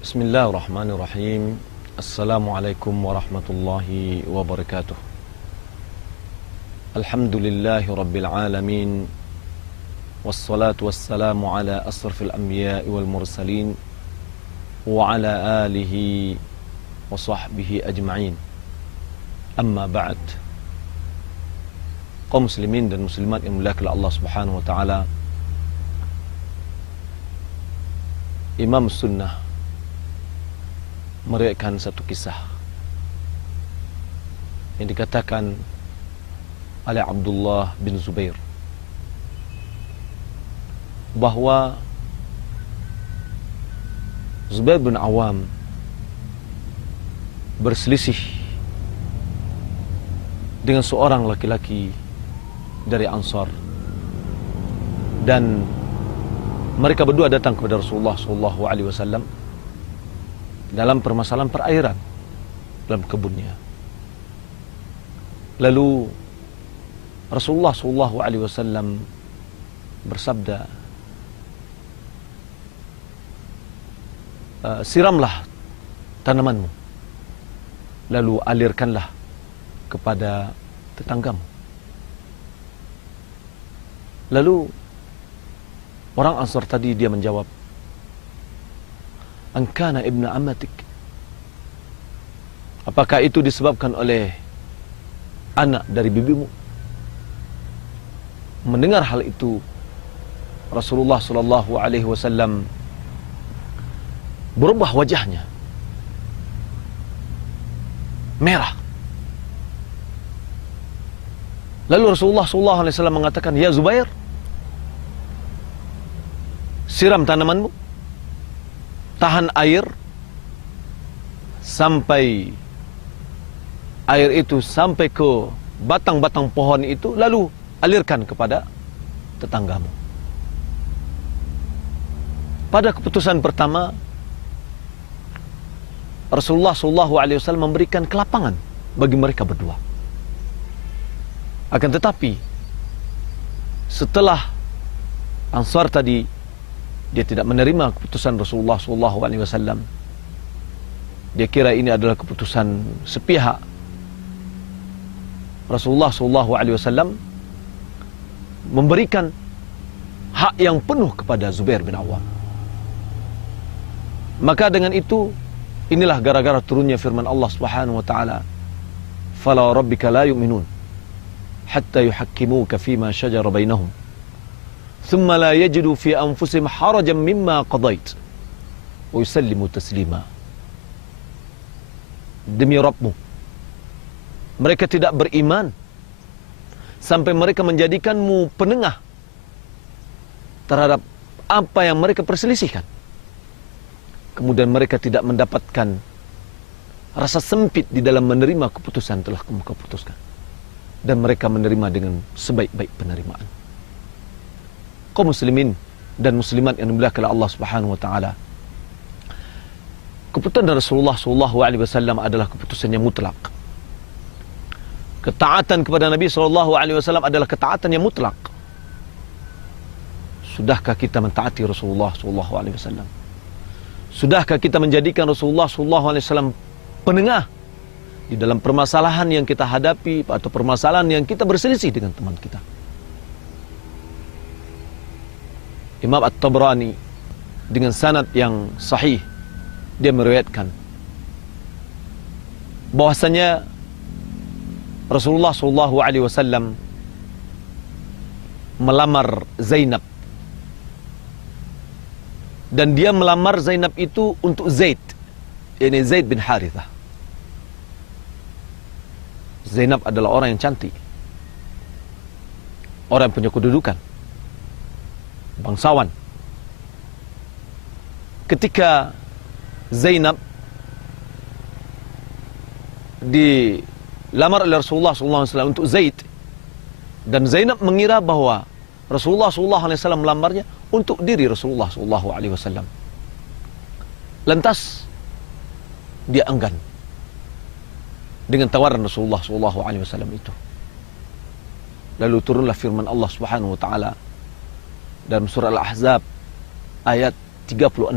Bismillahirrahmanirrahim. Assalamualaikum warahmatullahi wabarakatuh. Alhamdulillahi rabbil alamin. Wassalatu wassalamu ala asrafil anbiya'i wal mursalin wa ala alihi wa sahbihi ajma'in. Amma ba'd. Kaum muslimin dan muslimat yang dimuliakan Allah Subhanahu wa taala. Imam Sunnah meriwayatkan satu kisah yang dikatakan oleh Abdullah bin Zubair bahwa Zubair bin Awam berselisih dengan seorang laki-laki dari Ansar, dan mereka berdua datang kepada Rasulullah SAW dalam permasalahan perairan dalam kebunnya. Lalu Rasulullah SAW bersabda, siramlah tanamanmu, lalu alirkanlah kepada tetanggamu. Lalu orang Ansar tadi dia menjawab, Ankana ibnu amatik, apakah itu disebabkan oleh anak dari bibimu? Mendengar hal itu, Rasulullah SAW berubah wajahnya, merah. Lalu Rasulullah SAW mengatakan, ya Zubair, siram tanamanmu, tahan air sampai air itu sampai ke batang-batang pohon itu, lalu alirkan kepada tetanggamu. Pada keputusan pertama, Rasulullah SAW memberikan kelapangan bagi mereka berdua. Akan tetapi setelah Ansar tadi dia tidak menerima keputusan Rasulullah SAW, dia kira ini adalah keputusan sepihak. Rasulullah SAW memberikan hak yang penuh kepada Zubair bin Awam. Maka dengan itu, inilah gara-gara turunnya firman Allah Subhanahu wa taala, "Fala rabbika la yu'minun hatta yuhakkimuka fima shajara bainahum, thumma la yajidu fi anfusihim harajan mimma qadait wa yusallimu taslima." Demi Rabbmu, mereka tidak beriman sampai mereka menjadikanmu penengah terhadap apa yang mereka perselisihkan. Kemudian mereka tidak mendapatkan rasa sempit di dalam menerima keputusan telah kamu keputuskan, dan mereka menerima dengan sebaik-baik penerimaan. Kaum muslimin dan muslimat yang dimuliakan Allah Subhanahu wa taala, keputusan dari Rasulullah SAW adalah keputusan yang mutlak. Ketaatan kepada Nabi SAW adalah ketaatan yang mutlak. Sudahkah kita mentaati Rasulullah SAW? Sudahkah kita menjadikan Rasulullah SAW penengah di dalam permasalahan yang kita hadapi atau permasalahan yang kita berselisih dengan teman kita? Imam At-Tabrani dengan sanad yang sahih, dia meriwayatkan bahwasanya Rasulullah SAW melamar Zainab, dan dia melamar Zainab itu untuk Zaid, yakni Zaid bin Harithah. Zainab adalah orang yang cantik, orang yang punya kedudukan, bangsawan. Ketika Zainab dilamar oleh Rasulullah SAW untuk Zaid, dan Zainab mengira bahwa Rasulullah SAW melamarnya untuk diri Rasulullah SAW. Lantas dia enggan dengan tawaran Rasulullah SAW itu. Lalu turunlah firman Allah Subhanahu wa taala dalam surah Al-Ahzab ayat 36.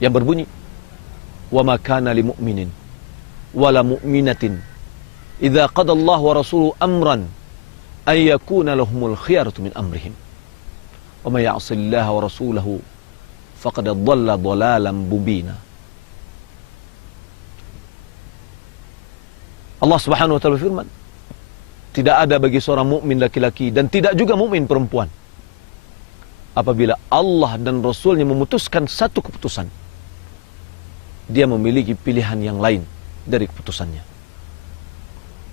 yang berbunyi, "Wa ma kana lil mu'minin wala mu'minatin idza qada Allah wa rasuluhu amran ay yakuna lahumul khiyaratu min amrihim wa may ya'si Allah wa rasulahu faqad dhalla dhalalan mubina." Allah Subhanahu wa taala berfirman, tidak ada bagi seorang mukmin laki-laki dan tidak juga mukmin perempuan apabila Allah dan Rasulnya memutuskan satu keputusan, dia memiliki pilihan yang lain dari keputusannya.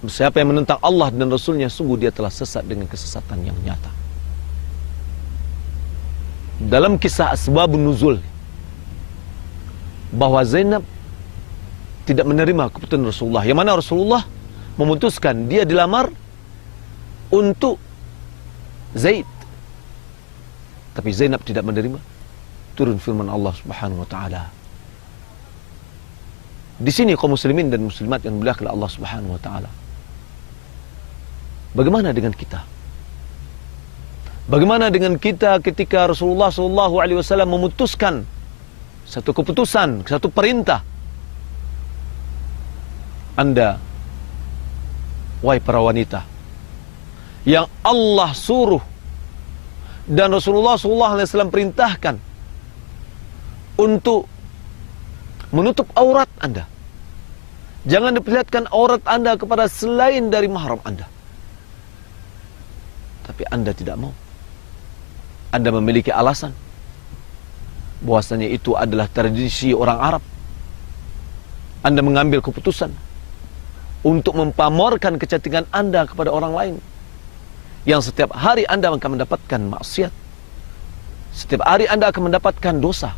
Siapa yang menentang Allah dan Rasulnya, sungguh dia telah sesat dengan kesesatan yang nyata. Dalam kisah asbabun nuzul, bahwa Zainab tidak menerima keputusan Rasulullah, yang mana Rasulullah memutuskan dia dilamar untuk Zaid, tapi Zainab tidak menerima. Turun firman Allah Subhanahu wa taala. Di sini kaum muslimin dan muslimat yang dimuliakan oleh Allah Subhanahu wa taala. Bagaimana dengan kita? Bagaimana dengan kita ketika Rasulullah sallallahu alaihi wasallam memutuskan satu keputusan, satu perintah? Anda, wahai para wanita, yang Allah suruh dan Rasulullah SAW perintahkan untuk menutup aurat Anda. Jangan diperlihatkan aurat Anda kepada selain dari mahram Anda. Tapi Anda tidak mau. Anda memiliki alasan bahwasanya itu adalah tradisi orang Arab. Anda mengambil keputusan untuk mempamorkan kecantikan Anda kepada orang lain, yang setiap hari Anda akan mendapatkan maksiat. Setiap hari Anda akan mendapatkan dosa,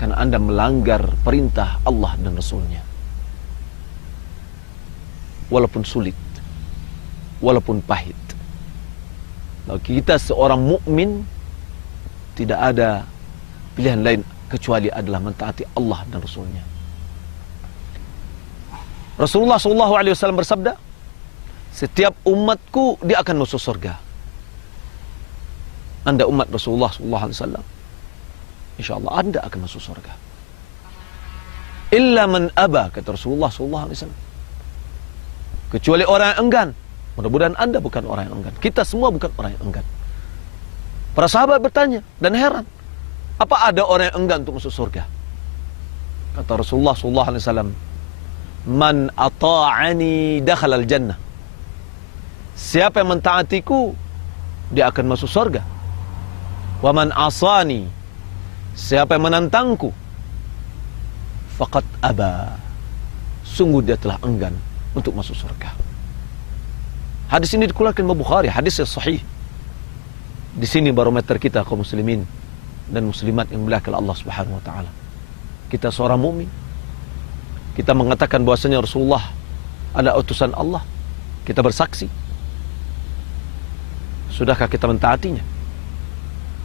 karena Anda melanggar perintah Allah dan Rasulnya. Walaupun sulit, walaupun pahit, bagi kita seorang mukmin tidak ada pilihan lain kecuali adalah mentaati Allah dan Rasulnya. Rasulullah SAW bersabda, setiap umatku dia akan masuk surga. Anda umat Rasulullah SAW, InsyaAllah Anda akan masuk surga. Illa man aba, kata Rasulullah SAW, kecuali orang yang enggan. Mudah-mudahan Anda bukan orang yang enggan. Kita semua bukan orang yang enggan. Para sahabat bertanya dan heran, apa ada orang yang enggan untuk masuk surga? Kata Rasulullah SAW, man ata'ani dakhala al-jannah. Siapa yang mentaatiku, dia akan masuk surga. Wa man asani, siapa yang menantangku, faqad aba, sungguh dia telah enggan untuk masuk surga. Hadis ini dikeluarkan Imam Bukhari, hadis yang sahih. Di sini barometer kita kaum muslimin dan muslimat yang dimuliakan Allah Subhanahu wa taala. Kita seorang mukmin, kita mengatakan bahwasanya Rasulullah adalah utusan Allah. Kita bersaksi. Sudahkah kita mentaatinya?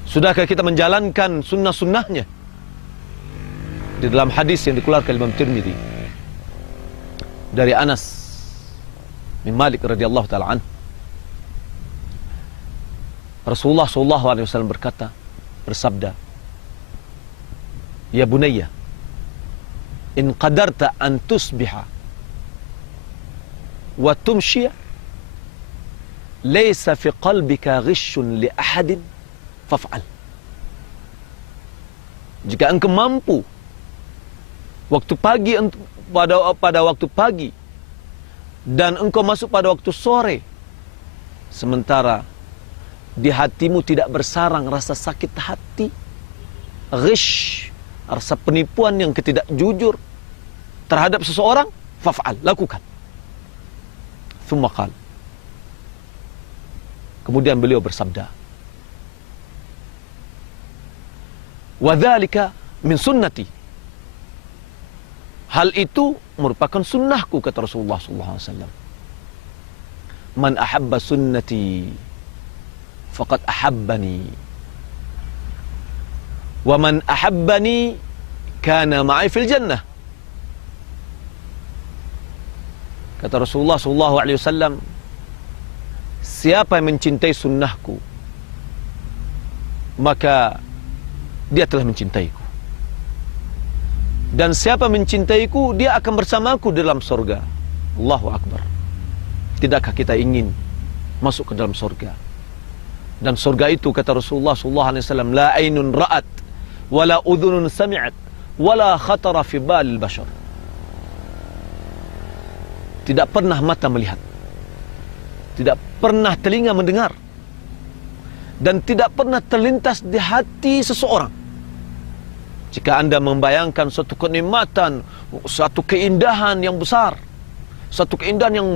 Sudahkah kita menjalankan sunnah-sunnahnya? Di dalam hadis yang dikeluarkan Imam Tirmidzi dari Anas bin Malik radhiyallahu taala anhu, Rasulullah SAW bersabda, ya bunayya, in qadarta an tusbiha wa tumshiya laysa fi qalbika ghishun li ahadin faf'al. Jika engkau mampu waktu pagi, pada waktu pagi, dan engkau masuk pada waktu sore, sementara di hatimu tidak bersarang rasa sakit hati, ghish, rasa penipuan yang ketidakjujur terhadap seseorang, faf'al, lakukan. Thumma qala, kemudian beliau bersabda, wa dzalika min sunnati, hal itu merupakan sunnahku, kata Rasulullah SAW. Man ahabba sunnati faqad ahabbani, wa man ahabbani kana ma'i fil jannah. Kata Rasulullah SAW, siapa yang mencintai sunnahku, maka dia telah mencintaiku. Dan siapa mencintaiku, dia akan bersamaku dalam surga. Allahu Akbar. Tidakkah kita ingin masuk ke dalam surga? Dan surga itu, kata Rasulullah SAW, la ainun ra'at, wala udhunun sami'at, wala khatara fi balil bashar. Tidak pernah mata melihat, tidak pernah telinga mendengar, dan tidak pernah terlintas di hati seseorang. Jika anda membayangkan suatu kenikmatan, suatu keindahan yang besar, suatu keindahan yang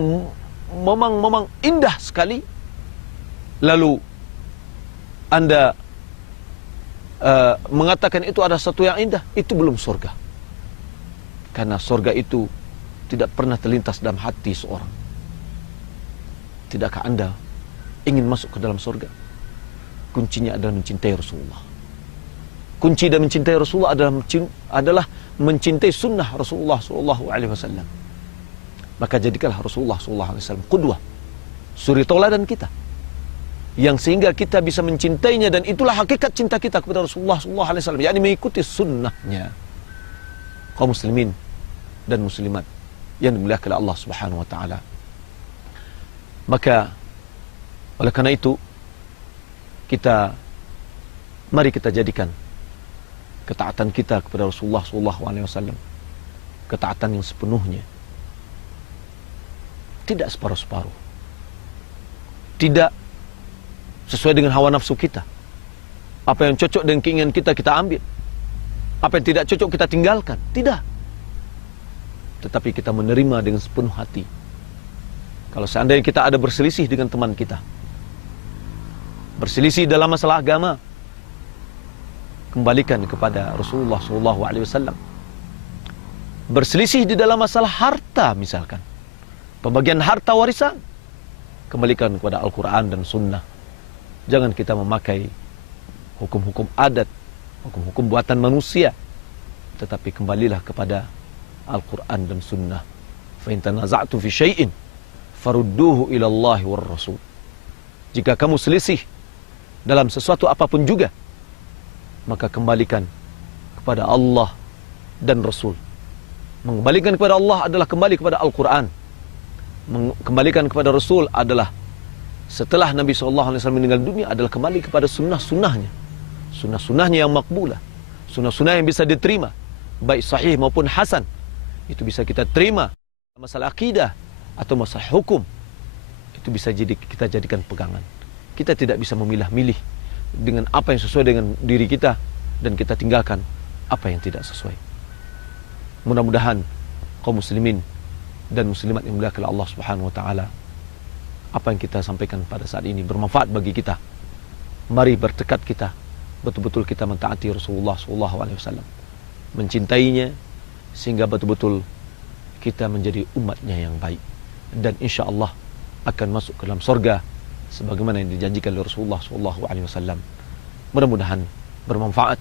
memang indah sekali, lalu anda mengatakan itu ada sesuatu yang indah, itu belum surga. Karena surga itu tidak pernah terlintas dalam hati seorang. Tidakkah anda ingin masuk ke dalam surga? Kuncinya adalah mencintai Rasulullah. Kunci dan mencintai Rasulullah adalah mencintai sunnah Rasulullah SAW. Maka jadikanlah Rasulullah SAW qudwah, suri tauladan kita, yang sehingga kita bisa mencintainya, dan itulah hakikat cinta kita kepada Rasulullah SAW, yakni mengikuti sunnahnya. Kaum muslimin dan muslimat yang dimuliakan oleh Allah Subhanahu wa taala. Maka oleh karena itu, mari kita jadikan ketaatan kita kepada Rasulullah SAW ketaatan yang sepenuhnya, tidak separuh-separuh, tidak sesuai dengan hawa nafsu kita. Apa yang cocok dengan keinginan kita, kita ambil. Apa yang tidak cocok, kita tinggalkan. Tidak. Tetapi kita menerima dengan sepenuh hati. Kalau seandainya kita ada berselisih dengan teman kita, berselisih dalam masalah agama, kembalikan kepada Rasulullah SAW. Berselisih di dalam masalah harta misalkan, pembagian harta warisan, kembalikan kepada Al-Quran dan Sunnah. Jangan kita memakai hukum-hukum adat, hukum-hukum buatan manusia, tetapi kembalilah kepada Al-Quran dan Sunnah. Fa in tanaza'tu fi syai'in farudduhu ila Allah war Rasul. Jika kamu selisih dalam sesuatu apapun juga, maka kembalikan kepada Allah dan Rasul. Mengembalikan kepada Allah adalah kembali kepada Al-Quran. Mengembalikan kepada Rasul adalah setelah Nabi SAW meninggal dunia adalah kembali kepada sunnah-sunnahnya. Sunnah-sunnahnya yang makbulah, sunnah-sunnah yang bisa diterima, baik sahih maupun hasan. Itu bisa kita terima. Masalah akidah atau masalah hukum, itu bisa kita jadikan pegangan. Kita tidak bisa memilah-milih dengan apa yang sesuai dengan diri kita, dan kita tinggalkan apa yang tidak sesuai. Mudah-mudahan kaum muslimin dan muslimat yang dimuliakan Allah Subhanahu wa taala, apa yang kita sampaikan pada saat ini bermanfaat bagi kita. Mari bertekad kita betul-betul kita mentaati Rasulullah SAW, mencintainya, sehingga betul-betul kita menjadi umatnya yang baik, dan insya Allah akan masuk ke dalam surga sebagaimana yang dijanjikan oleh Rasulullah SAW. Mudah-mudahan bermanfaat.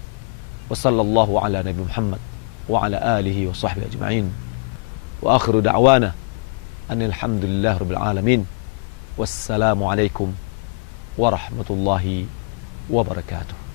Wassallallahu ala Nabi Muhammad wa ala alihi wa sahbihi ajma'in. Wa akhiru da'wana anil hamdulillah rabbil alamin. Wassalamu alaikum warahmatullahi wabarakatuh.